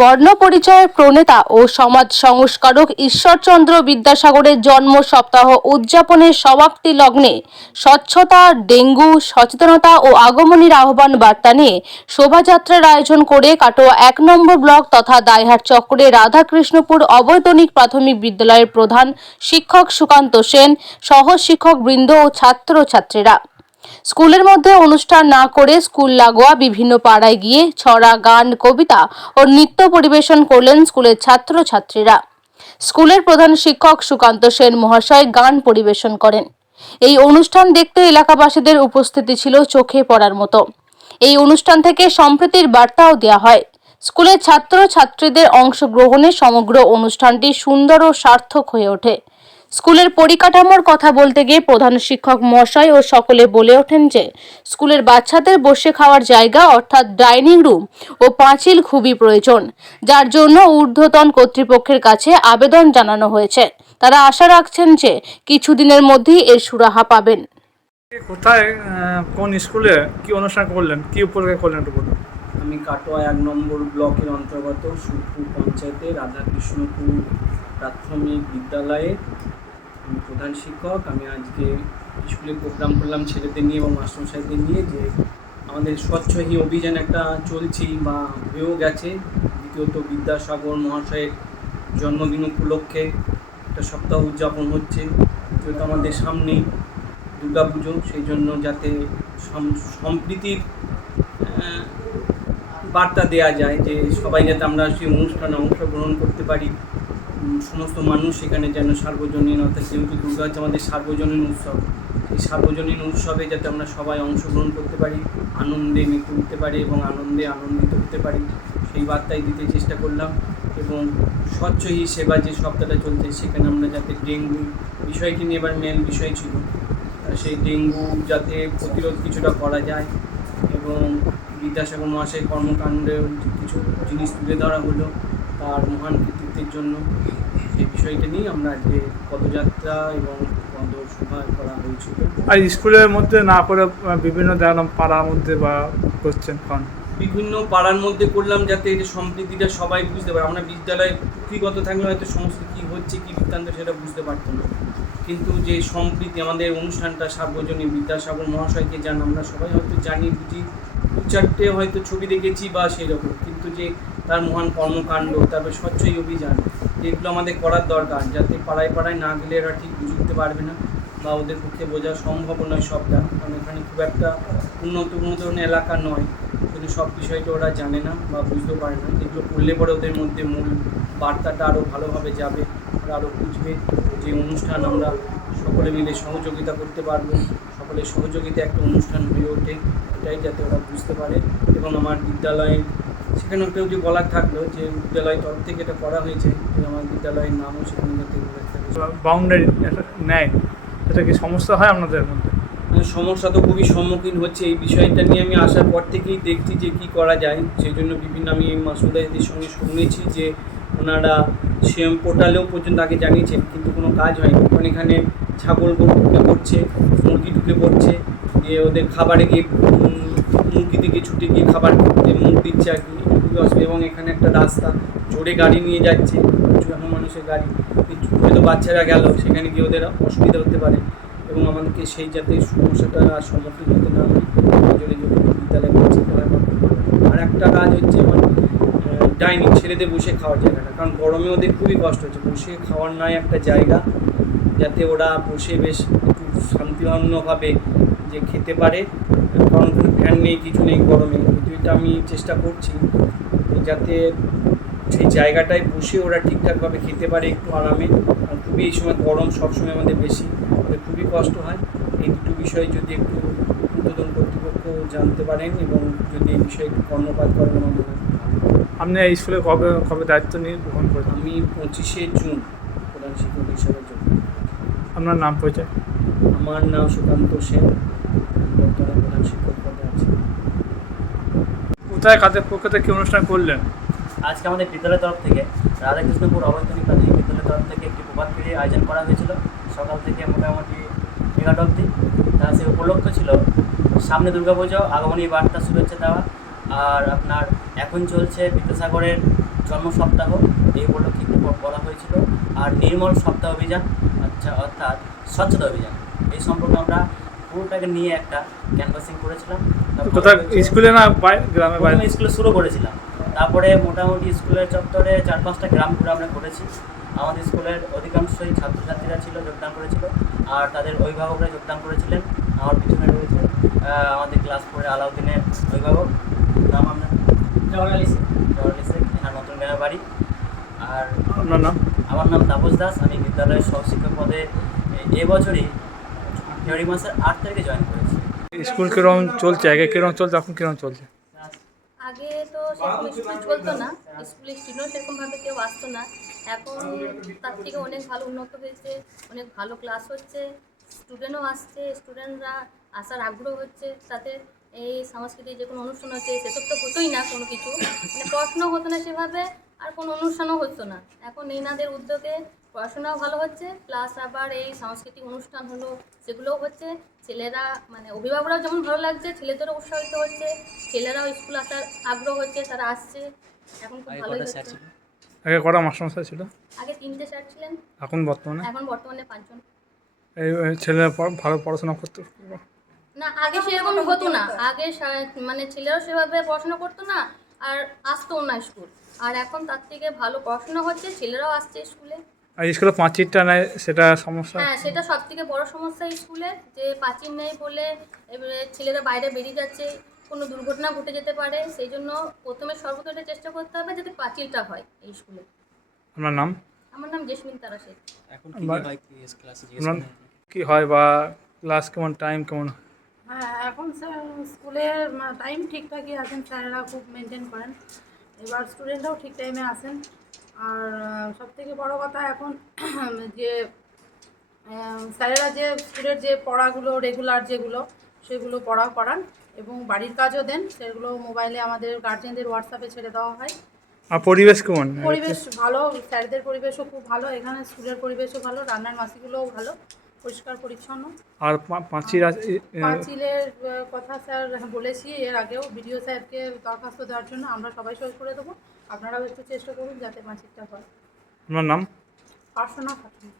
বর্ণপরিচয়ের প্রণেতা ও সমাজ সংস্কারক ঈশ্বরচন্দ্র বিদ্যাসাগরের জন্ম সপ্তাহ উদযাপনের সমাপ্তি লগ্নে স্বচ্ছতা, ডেঙ্গু সচেতনতা ও আগমনীর আহ্বান বার্তা নিয়ে শোভাযাত্রার আয়োজন করে কাটোয়া ১ নম্বর ব্লক তথা দাইহাট চক্রে রাধাকৃষ্ণপুর অবৈতনিক প্রাথমিক বিদ্যালয়ের প্রধান শিক্ষক সুকান্ত সেন সহ শিক্ষকবৃন্দ ও ছাত্রছাত্রীরা। স্কুলের মধ্যে অনুষ্ঠান না করে স্কুল লাগোয়া বিভিন্ন পাড়ায় গিয়ে ছড়া, গান, কবিতা ও নৃত্য পরিবেশন করলেন স্কুলের ছাত্রছাত্রীরা। স্কুলের প্রধান শিক্ষক সুকান্ত সেন মহাশয় গান পরিবেশন করেন। এই অনুষ্ঠান দেখতে এলাকাবাসীদের উপস্থিতি ছিল চোখে পড়ার মতো। এই অনুষ্ঠান থেকে সম্প্রীতির বার্তাও দেওয়া হয়। স্কুলের ছাত্রছাত্রীদের অংশগ্রহণে সমগ্র অনুষ্ঠানটি সুন্দর ও সার্থক হয়ে ওঠে। স্কুলের পরিকাঠামোর কথা বলতে গিয়ে প্রধান শিক্ষক মহাশয় ও সকলে বলে ওঠেন যে স্কুলের বাচ্চাদের বসে খাওয়ার জায়গা অর্থাৎ ডাইনিং রুম ও পাঁচিল খুবই প্রয়োজন, যার জন্য ঊর্ধ্বতন কর্তৃপক্ষের কাছে আবেদন জানানো হয়েছে। তারা আশা রাখছেন যে কিছুদিনের মধ্যেই এর সুরাহা পাবেন। কোথায় কোন স্কুলে কি অনুষ্ঠান করলেন, কি উপলক্ষে করলেন একটু বলুন। আমি কাটোয়া ১ নম্বর ব্লকের অন্তর্গত সুরপুর পঞ্চায়েতে রাধাকৃষ্ণপুর প্রাথমিক বিদ্যালয়ে আমি প্রধান শিক্ষক। আমি আজকে স্কুলে প্রোগ্রাম করলাম ছেলেদের নিয়ে এবং মাস্টারমশাইদের নিয়ে, যে আমাদের স্বচ্ছ হি অভিযান একটা চলছেই বা হয়েও গেছে। দ্বিতীয়ত বিদ্যাসাগর মহাশয়ের জন্মদিন উপলক্ষে একটা সপ্তাহ উদযাপন হচ্ছে। যেহেতু আমাদের সামনেই দুর্গাপুজো, সেই জন্য যাতে সম্প্রীতির বার্তা দেওয়া যায়, যে সবাই যাতে আমরা সেই অনুষ্ঠানে অংশগ্রহণ করতে পারি, সমস্ত মানুষ সেখানে যেন সার্বজনীন, অর্থাৎ যেহেতু দুর্গা হচ্ছে আমাদের সার্বজনীন উৎসব, সেই সার্বজনীন উৎসবে যাতে আমরা সবাই অংশগ্রহণ করতে পারি, আনন্দে মেতে উঠতে পারি এবং আনন্দে আনন্দিত হতে পারি, সেই বার্তাই দিতে চেষ্টা করলাম। এবং স্বচ্ছ হি সেবা যে সপ্তাহটা চলছে, সেখানে আমরা যাতে ডেঙ্গু বিষয়টি নিয়ে এবার মেন বিষয় ছিল, সেই ডেঙ্গু যাতে প্রতিরোধ কিছুটা করা যায় এবং বিদ্যাসাগর মহাশয় কর্মকাণ্ডের কিছু জিনিস তুলে ধরা হলো তার মহান কৃতিত্বের জন্য। সেই বিষয়টা নিয়ে আমরা আজকে পদযাত্রা এবং পদসভা করা হয়েছিল। আর স্কুলের মধ্যে না করে বিভিন্ন দেখলাম পাড়ার মধ্যে বা করছেন কারণ বিভিন্ন পাড়ার মধ্যে করলাম, যাতে এই সম্প্রীতিটা সবাই বুঝতে পারে। আমরা বিদ্যালয়ে পুঁথিগত থাকলে হয়তো সমস্ত কী হচ্ছে কী বৃত্তান্ত সেটা বুঝতে পারতাম না, কিন্তু যে সম্প্রীতি আমাদের অনুষ্ঠানটা সার্বজনীন বিদ্যাসাগর মহাশয়কে জান, আমরা সবাই হয়তো জানি, বুঝি, দু চারটে হয়তো ছবি দেখেছি বা সেরকম, কিন্তু যে তার মহান কর্মকাণ্ড, তারপরে স্বচ্ছই অভিযান, যেগুলো আমাদের করার দরকার, যাতে পাড়ায় পাড়ায় না গেলে এরা ঠিক বুঝতে পারবে না বা ওদের পক্ষে বোঝা সম্ভব নয় সবটা, কারণ এখানে খুব একটা উন্নত ধরনের এলাকা নয়, কিন্তু সব বিষয়টা ওরা জানে না বা বুঝতেও পারে না। যেগুলো করলে পরে ওদের মধ্যে মূল বার্তাটা আরও ভালোভাবে যাবে, ওরা আরও বুঝবে যে অনুষ্ঠান আমরা সকলে মিলে সহযোগিতা করতে পারবো, সকলের সহযোগিতা একটা অনুষ্ঠান হয়ে ওঠে, এটাই যাতে ওরা বুঝতে পারে। এবং আমার বিদ্যালয়ে সেখানে কেউ যে বলার থাকলো যে বিদ্যালয়ের তরফ থেকে এটা করা হয়েছে, যে আমার বিদ্যালয়ের নামও সেখানে যাতে বাউন্ডারি নেয়, এটা কি সমস্যা হয় আপনাদের মধ্যে? সমস্যা তো খুবই সম্মুখীন হচ্ছে। এই বিষয়টা নিয়ে আমি আসার পর থেকেই দেখছি যে কী করা যায়, সেই জন্য বিভিন্ন আমি মাসুদাইদের সঙ্গে শুনেছি যে ওনারা সিএম পোর্টালেও পর্যন্ত আগে জানিয়েছেন, কিন্তু কোনো কাজ হয়নি। কারণ এখানে ছাগল গরু ঢুকে পড়ছে, মুরগি ঢুকে পড়ছে, যে ওদের খাবারে গিয়ে মুরগি থেকে ছুটে গিয়ে খাবার করতে মুখ দিচ্ছে আর কি, খুবই অসুবিধা। এবং এখানে একটা রাস্তা, জোরে গাড়ি নিয়ে যাচ্ছে, এখন মানুষের গাড়ি, হয়তো বাচ্চারা গেল, সেখানে গিয়ে ওদের অসুবিধা হতে পারে এবং আমাদেরকে সেই যাতে সমস্যাটা সম্মুখীন হতে না হয়, জোরে জোরে বিদ্যালয়ে পৌঁছতে হয়। আর একটা কাজ হচ্ছে আমার ডাইনিং, ছেলেদের বসে খাওয়ার জায়গাটা, কারণ গরমে ওদের খুবই কষ্ট হচ্ছে, বসে খাওয়ার নয় একটা জায়গা, যাতে ওরা বসে বেশ একটু শান্তিপূর্ণভাবে যে খেতে পারে, কারণ কোনো ফ্যান নেই, কিছু নেই গরমে। এটা আমি চেষ্টা করছি যাতে সেই জায়গাটায় বসে ওরা ঠিকঠাকভাবে খেতে পারে একটু আরামে। আর খুবই এই সময় গরম সবসময় আমাদের বেশি, ওদের খুবই কষ্ট হয়। এই দুটো বিষয় যদি একটু ঊর্ধ্বতন কর্তৃপক্ষ জানতে পারেন এবং যদি এই বিষয়ে একটু কর্ণপাত করেন আমাদের। আপনি এই স্কুলে কবে কবে দায়িত্ব নিয়ে গ্রহণ করেন? আমি 25শে জুন প্রধান শিক্ষক হিসাবে যোগ। আপনার নাম পরিচয়? আমার নাম সুকান্ত সেন, বর্তমানে প্রধান শিক্ষক পদে আছি। কোথায় কাদের পক্ষে কি অনুষ্ঠান করলেন? আজকে আমাদের বিদ্যালয়ের তরফ থেকে রাধাকৃষ্ণপুর অবৈতনিক প্রাথমিক বিদ্যালয়ের তরফ থেকে একটি প্রভাত ফেরির আয়োজন করা হয়েছিল সকাল থেকে মোটামুটি 11টা অবধি। তা সে উপলক্ষ ছিল সামনে দুর্গাপুজো, আগমনী বার্তা শুভেচ্ছা দেওয়া। আর আপনার এখন চলছে বিদ্যাসাগরের জন্ম সপ্তাহ এই উপলক্ষে একটু বলা হয়েছিল। আর নির্মল সপ্তাহ অভিযান, আচ্ছা অর্থাৎ স্বচ্ছতা অভিযান, এই সম্পর্কে আমরা পুরোটাকে নিয়ে একটা ক্যানভাসিং করেছিলাম। তারপরে কোথায় হচ্ছে- স্কুলে না গ্রামে বাইরে? প্রথমে স্কুলে শুরু করেছিলাম, তারপরে মোটামুটি স্কুলের চত্বরে 4-5টা গ্রাম ঘুরে আমরা ঘুরেছি। আমাদের স্কুলের অধিকাংশই ছাত্রছাত্রীরা ছিল, যোগদান করেছিল, আর তাদের অভিভাবকরা যোগদান করেছিলেন। আমার পিছনে রয়েছে আমাদের ক্লাস 4 আলাউদ্দিনের অভিভাবক, নাম আপনার? জওয়ার আলী শেখ, এনার নতুন গ্রামে বাড়ি। আর আপনার নাম? আমার নাম তাপস দাস, আমি বিদ্যালয়ের সহশিক্ষক পদে এবছরই ফেব্রুয়ারি মাসের 8 তারিখে জয়েন করেছি। স্কুল কিরকম চলছে? আগে কিরকম চলছে, এখন কিরকম চলছে? আগে তো সেরকম স্কুল চলতো না, স্কুলে স্টুডেন্টও সেরকমভাবে কেউ আসতো না। এখন তার থেকে অনেক ভালো উন্নত হয়েছে, অনেক ভালো ক্লাস হচ্ছে, স্টুডেন্টও আসছে, স্টুডেন্টরা আসার আগ্রহ হচ্ছে। তাতে এই সাংস্কৃতিক যে কোনো অনুষ্ঠান হচ্ছে সেসব তো হতোই না, কোনো কিছু মানে পড়াশোনা হতো না সেভাবে, আর কোনো অনুষ্ঠানও হতো না। এখন এনাদের উদ্যোগে পড়াশোনাও ভালো হচ্ছে, প্লাস আবার এই সাংস্কৃতিক অনুষ্ঠান হলো সেগুলোও হচ্ছে। ছেলেরা মানে অভিভাবকরাও যেমন ভালো লাগছে, ছেলেদেরও উৎসাহিত হচ্ছে, ছেলেরাও স্কুল আসার আগ্রহ হচ্ছে, তারা আসছে। এখন খুব আগে ভালোই কটা স্যার হচ্ছে। ছিল? আগে কটা মাস্টারমশাই ছিল? আগে 3টে স্যার ছিলেন, এখন বর্তমানে এখন বর্তমানে 5 জন। এই ছেলেরা ভালো পড়াশোনা করতে? না, আগে সেরকম হতো না, আগে মানে ছেলেরাও সেভাবে পড়াশোনা করতো না, আর আসতোও না স্কুল। আর এখন তার থেকে ভালো পড়াশোনা হচ্ছে, ছেলেরাও আসছে স্কুলে। আর স্কুলে পাঁচিরটা নেয়, সেটা সমস্যা? হ্যাঁ, সেটা সব থেকে বড় সমস্যা স্কুলে, যে পাঁচিল নেই বলে এবারে ছেলেরা বাইরে বেরিয়ে যাচ্ছে, কোনো দুর্ঘটনা ঘটে যেতে পারে। সেই জন্য প্রথমে সর্বতটা চেষ্টা করতে হবে যাতে পাঁচিলটা হয় এই স্কুলে। আপনার নাম? আমার নাম জেসমিন তারা শেখ। এখন কি বা- হয় ক্লাসে আপনার কি হয় বা ক্লাস কেমন, টাইম কেমন? হ্যাঁ, এখন স্যার স্কুলের টাইম ঠিকঠাকই আসেন, স্যারেরা খুব মেনটেন করেন, এবার স্টুডেন্টরাও ঠিক টাইমে আসেন। আর সবথেকে বড় কথা এখন যে স্যারেরা যে স্কুলের যে পড়াগুলো রেগুলার যেগুলো সেগুলো পড়া করান, এবং বাড়ির কাজও দেন, সেগুলো মোবাইলে আমাদের গার্জেনদের হোয়াটসঅ্যাপে ছেড়ে দেওয়া হয়। আর পরিবেশ কেমন? পরিবেশ ভালো, স্যারদের পরিবেশও খুব ভালো, এখানে স্কুলের পরিবেশও ভালো, রান্নার মাসিগুলোও ভালো, পরিষ্কার পরিচ্ছন্ন। আর পাঁচির আছে? পাঁচিলের কথা স্যার বলেছি এর আগেও, বিডিও স্যারকে দরখাস্ত দেওয়ার জন্য, আমরা সবাই সই করে দেবো। আপনারাও একটু চেষ্টা করুন যাতে পাঁচিলটা হয়। আপনার নাম? পার্সোনাল খাতুন।